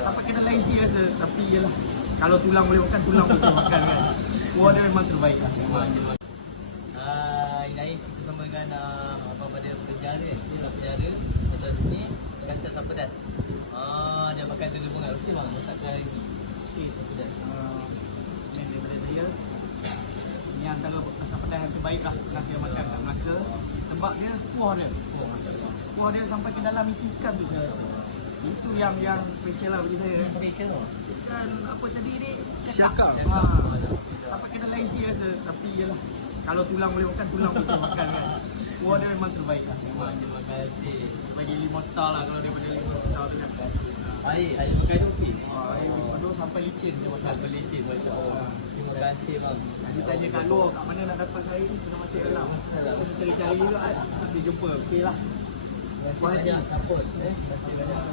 Sampai kena lain sih rasa. Tapi yelah, kalau tulang boleh makan, tulang boleh makan kan. Kuah dia memang terbaik lah. Ini kita sama dengan apa pada penjara ni. Penjara atau sini rasa asam pedas. Dia makan tu pun okey bang. Masakan ini. Okey, asam pedas. Ini daripada saya. Ini antara asam pedas yang terbaik lah pernah saya makan kat Melaka. Sebab dia kuah dia. Kuah dia sampai ke dalam isi ikan tu saya rasa. Itu yang special lah bagi saya. Pakai ikan tu. Ikan apa tadi ni? Syakak. Sampai kena lain sih rasa. Tapi yelah, kalau tulang boleh makan, tulang boleh makan kan. Kuah dia memang terbaik lah. Terima kasih. Bagi 5 star lah kalau daripada 5 star tu kan. Air makan tu okey. Air tu sampai licin dia makan. Sampai licin masya-Allah. Terima kasih bang. Nanti tanya kat luar kat mana nak dapat air ni, kena masuk dalam. Kena cari-cari juga kan. Nanti jumpa. Okey lah. Terima kasih banyak support. Terima kasih banyak.